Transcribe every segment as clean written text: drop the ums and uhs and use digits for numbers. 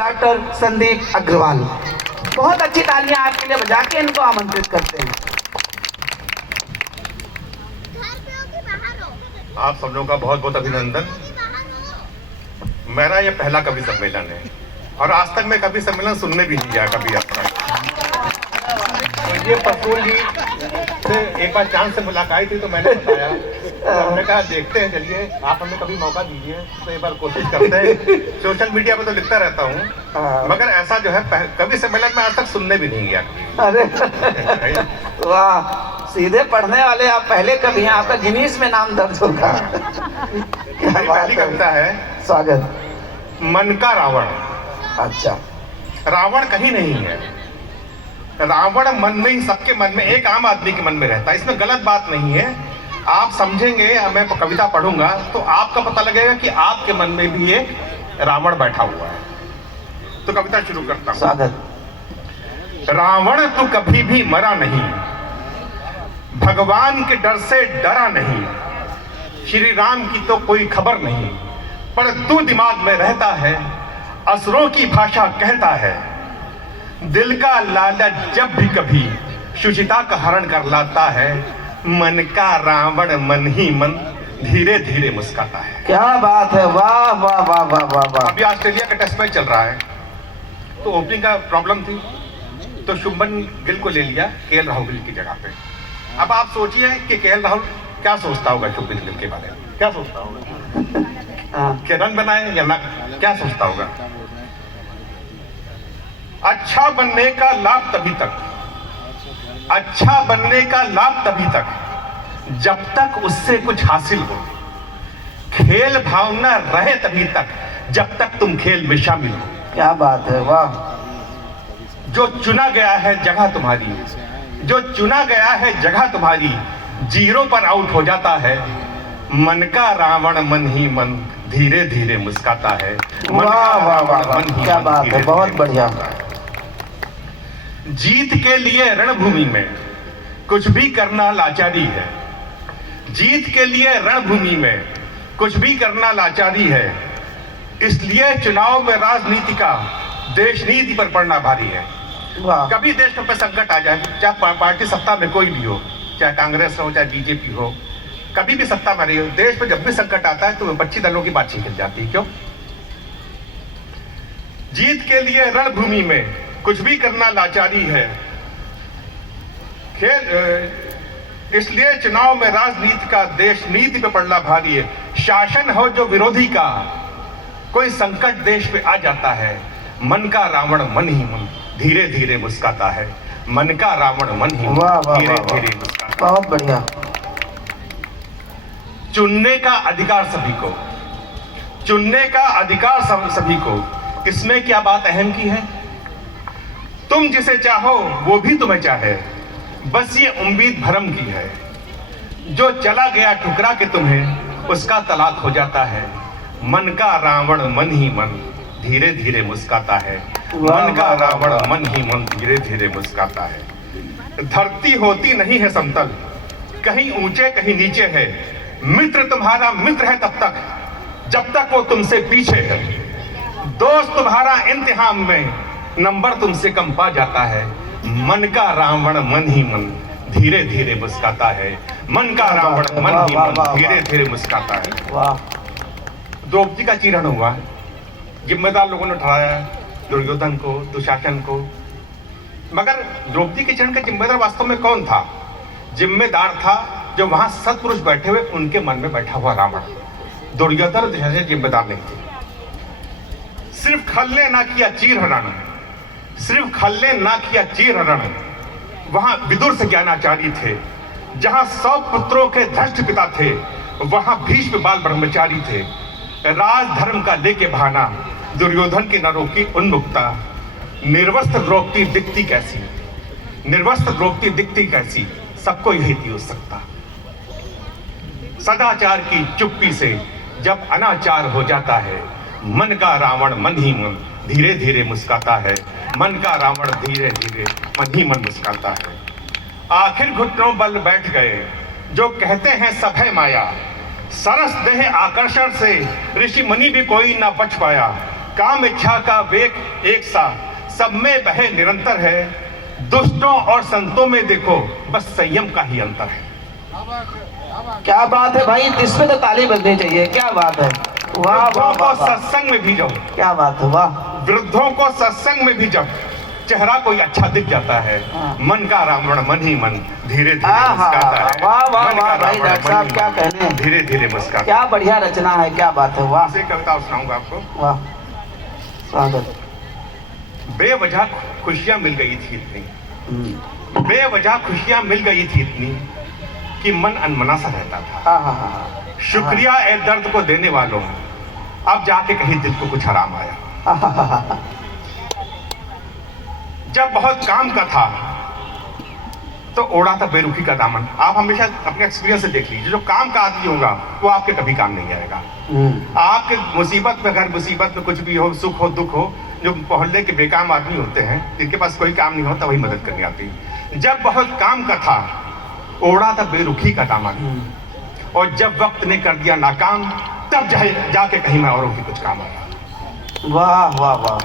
Doctor Sandeep Agarwal. बहुत अच्छी तालियां आपके लिए बजा के इनको आमंत्रित करते हैं। आप सब लोगों का बहुत बहुत अभिनंदन। मेरा ये पहला कवि सम्मेलन है और आज तक मैं कवि सम्मेलन सुनने भी नहीं गया कभी अब तक। तो ये प्रफुल्ल जी से एक बार चांद से मुलाकात थी तो मैंने बताया, हमने कहा देखते हैं, चलिए आप हमें कभी मौका दीजिए तो एक बार कोशिश करते हैं। सोशल मीडिया पे तो लिखता रहता हूँ मगर ऐसा जो है कवि सम्मेलन में आज तक सुनने भी नहीं गया। अरे वाह, सीधे पढ़ने वाले आप पहले कभी हैं, आपका गिनीज में नाम दर्ज होगा। पहली कविता है स्वागत। मन का रावण। अच्छा, रावण कहीं नहीं है, रावण मन में ही, सबके मन में, एक आम आदमी के मन में रहता है। इसमें गलत बात नहीं है। आप समझेंगे, मैं कविता पढ़ूंगा तो आपका पता लगेगा कि आपके मन में भी एक रावण बैठा हुआ है। तो कविता शुरू करता हूं। स्वागत। रावण तू कभी भी मरा नहीं, भगवान के डर से डरा नहीं, श्री राम की तो कोई खबर नहीं, पर तू दिमाग में रहता है, असुरों की भाषा कहता है, दिल का लालच जब भी कभी सुचिता का हरण कर लाता है, मन का रावण मन ही मन धीरे धीरे मुस्काता है। क्या बात है, वाह वाह वाह वाह वाह वाह। अभी ऑस्ट्रेलिया का टेस्ट मैच चल रहा है तो ओपनिंग का प्रॉब्लम थी तो शुभमन गिल को ले लिया केएल राहुल की जगह पे। अब आप सोचिए कि केएल राहुल क्या सोचता होगा शुभमन गिल के बारे में, क्या सोचता होगा कि रन बनाए या ना, क्या सोचता होगा। अच्छा बनने का लाभ तभी तक, अच्छा बनने का लाभ तभी तक जब तक उससे कुछ हासिल हो, खेल भावना रहे तभी तक जब तक तुम खेल में शामिल हो। क्या बात है, वाह। जो चुना गया है जगह तुम्हारी, जो चुना गया है जगह तुम्हारी, जीरो पर आउट हो जाता है, मन का रावण मन ही मन धीरे धीरे मुस्काता है। वाह वाह वाह, क्या बात है, बहुत बढ़िया। जीत के लिए रणभूमि में कुछ भी करना लाचारी है, जीत के लिए रणभूमि में कुछ भी करना लाचारी है, इसलिए चुनाव में राजनीति का देश नीति पर पड़ना भारी है। कभी देश पर संकट आ जाए, चाहे पार्टी सत्ता में कोई भी हो, चाहे कांग्रेस हो चाहे बीजेपी हो, कभी भी सत्ता में रही हो, देश में जब भी संकट आता है तो विपक्षी दलों की बात छिड़ जाती है। क्यों? जीत के लिए रणभूमि में कुछ भी करना लाचारी है, इसलिए चुनाव में राजनीति का देश नीति पे पड़ना भारी है। शासन हो जो विरोधी का, कोई संकट देश पे आ जाता है, मन का रावण मन ही मन धीरे धीरे मुस्काता है, मन का रावण मन ही धीरे धीरे मुस्काता है। बहुत बढ़िया। चुनने का अधिकार सभी को, चुनने का अधिकार सभी को, इसमें क्या बात अहम की है। तुम जिसे चाहो वो भी तुम्हें चाहे, बस ये उम्मीद भरम की है, जो चला गया ठुकरा के तुम्हें उसका तलाक हो जाता है, मन का रावण मन ही मन धीरे धीरे मुस्काता है, मन का रावण मन ही मन धीरे धीरे मुस्काता है। धरती होती नहीं है समतल, कहीं ऊंचे कहीं नीचे है, मित्र तुम्हारा मित्र है तब तक जब तक वो तुमसे पीछे है, दोस्त तुम्हारा इम्तिहान में नंबर तुमसे कम पा जाता है, मन का रावण मन ही मन धीरे धीरे मुस्काता है, मन का रावण मन ही मन धीरे धीरे मुस्काता है। द्रौपदी का चीरहरण हुआ, जिम्मेदार लोगों ने उठाया दुर्योधन को, दुशासन को, मगर द्रौपदी के चरण का जिम्मेदार वास्तव में कौन था? जिम्मेदार था जो वहां सत्पुरुष बैठे हुए उनके मन में बैठा हुआ रावण। दुर्योधन और दुशासन जिम्मेदार नहीं थे। सिर्फ खल्ले ना किया चीरहरण, सिर्फ खल्ले ना किया चीरहरण, वहां विदुर से ज्ञानाचार्य थे, जहां 100 पुत्रों के धृष्ट पिता थे वहां भीष्म बाल ब्रह्मचारी थे। राजधर्म का लेके बहाना दुर्योधन की न रोकी उन्मुक्ता, निर्वस्त्र द्रौपदी दिखती कैसी, निर्वस्त्र द्रौपदी दिखती कैसी, सबको यही थी उस सकता। सदाचार की चुप्पी से जब अनाचार हो जाता है, मन का रावण मन ही मन धीरे धीरे मुस्काता है, मन का रावण धीरे धीरे मन ही मन मुस्काता है। आखिर घुटनों बल बैठ गए जो कहते हैं सब है माया, सरस देह आकर्षण से ऋषि मुनि भी कोई ना बच पाया, काम इच्छा का वेग एक सा सब में बहे निरंतर है। दुष्टों और संतों में देखो बस संयम का ही अंतर है। क्या बात है भाई, इसमें तो ताली बजनी चाहिए। क्या बात है, वाह वाह वृद्धों को वाह वाह। सत्संग में भी जाओ, क्या बात है, वाह। वृद्धों को सत्संग में भी जब चेहरा कोई अच्छा दिख जाता है, हाँ। मन का रावण मन ही मन धीरे धीरे आहा, मुस्काता है। वाह वाह मन का वाह भाई, रावण डॉक्टर मन साहब ही क्या मन कहने हैं। धीरे धीरे मुस्काता क्या बढ़िया रचना है, क्या बात है, वाह है। कविता सुनाऊंगा आपको। वाह, स्वागत। बेवजह खुशियां मिल गई थी इतनी, हम्म। बेवजह खुशियां मिल गई थी इतनी कि मन अनमना सा रहता था। आहा, शुक्रिया ए दर्द को देने वालों, अब जाके कहीं दिल को कुछ आराम आया। आहा, जब बहुत काम का था तो ओढ़ा था बेरुखी का दामन। आप हमेशा अपने एक्सपीरियंस से देख लीजिए, जो काम का आदमी होगा वो आपके कभी काम नहीं आएगा। आपके मुसीबत में, घर मुसीबत में कुछ भी हो, सुख हो दुख हो, जो मोहल्ले के बेकाम आदमी होते हैं जिनके पास कोई काम नहीं होता, वही मदद करने आती है। जब बहुत काम का था ओढ़ा था बेरुखी का दामन, और जब वक्त ने कर दिया नाकाम तब जाके कहीं मैं औरों की कुछ काम आया। वाह वाह वाह,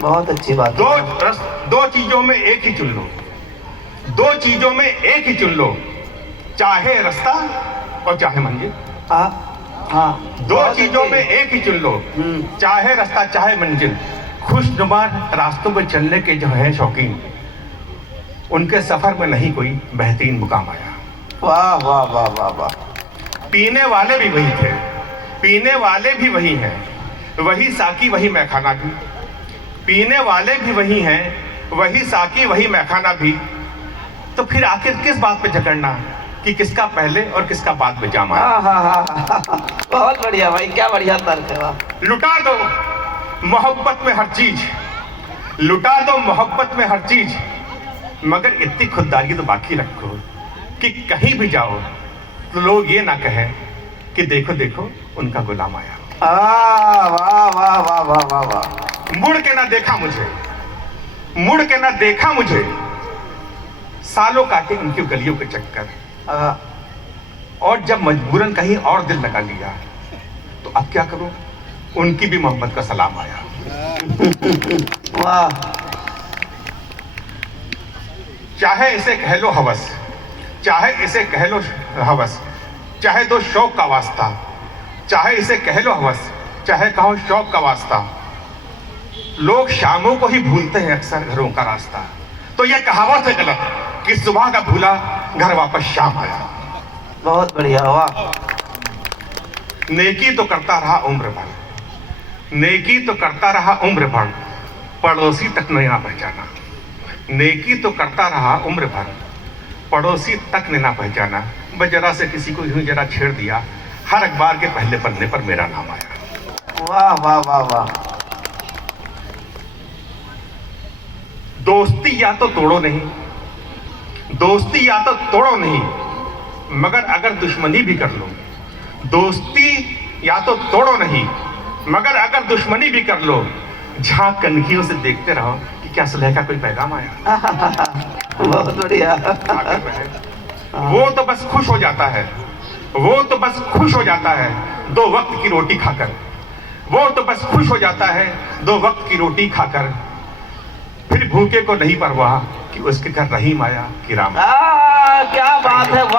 बहुत अच्छी बात है। दो चीजों में एक ही चुन लो, दो चीजों में एक ही चुन लो, चाहे रास्ता और चाहे मंजिल। हाँ, दो चीजों में एक ही चुन लो, चाहे रास्ता चाहे मंजिल। खुशनुमा रास्तों पर चलने के जो हैं शौकीन, उनके सफर में नहीं कोई बेहतरीन मुकाम आया। वाह वाह वाह वाह वाह। पीने वाले भी वही थे, पीने वाले भी वही हैं, वही साकी वही मैखाना भी। पीने वाले भी वही हैं, वही साकी वही मैखाना भी। तो फिर आखिर किस बात पे झगड़ना कि किसका पहले और किसका बाद में जाम आया। बहुत बढ़िया भाई, क्या बढ़िया तर्क है, वाह। लुटा दो मोहब्बत में हर चीज, लुटा दो मोहब्बत में हर चीज, मगर इतनी खुददारी तो बाकी रखो कि कहीं भी जाओ तो लोग ये ना कहें कि देखो देखो उनका गुलाम आया। वाह वाह वाह वाह वाह वाह। मुड़ के ना देखा मुझे, मुड़ के ना देखा मुझे, सालों काटे उनकी गलियों के चक्कर। और जब मजबूरन कहीं और दिल लगा लिया तो अब क्या करूं, उनकी भी मोहब्बत का सलाम आया। वाह। चाहे इसे कह लो हवस, चाहे इसे कह लो हवस, चाहे दो शौक का वास्ता, चाहे इसे कह लो हवस, चाहे कहो शौक का वास्ता। लोग शामों को ही भूलते हैं अक्सर घरों का रास्ता। तो यह कहावत है गलत कि सुबह का भूला घर वापस शाम आया। बहुत बढ़िया, वाह। नेकी तो करता रहा उम्र भर, नेकी तो करता रहा उम्र भर, पड़ोसी तक ने ना पहचाना। नेकी तो करता रहा उम्र भर, पड़ोसी तक ने ना पहचाना। बस जरा से किसी को यूं जरा छेड़ दिया, हर अखबार के पहले पन्ने पर मेरा नाम आया। वाह वाह वाह वाह। दोस्ती या तो तोड़ो नहीं, दोस्ती या तो तोड़ो नहीं, मगर अगर दुश्मनी भी कर लो। दोस्ती या तो तोड़ो नहीं, मगर अगर दुश्मनी भी कर लो। झांक कनखियों से देखते रहो कि क्या सुलह का कोई पैगाम आया। बहुत बढ़िया। वो तो बस खुश हो जाता है, वो तो बस खुश हो जाता है दो वक्त की रोटी खाकर। वो तो बस खुश हो जाता है दो वक्त की रोटी खाकर। फिर भूखे को नहीं परवाह कि उसके घर रहीम आया कि राम। क्या बात है, वाह।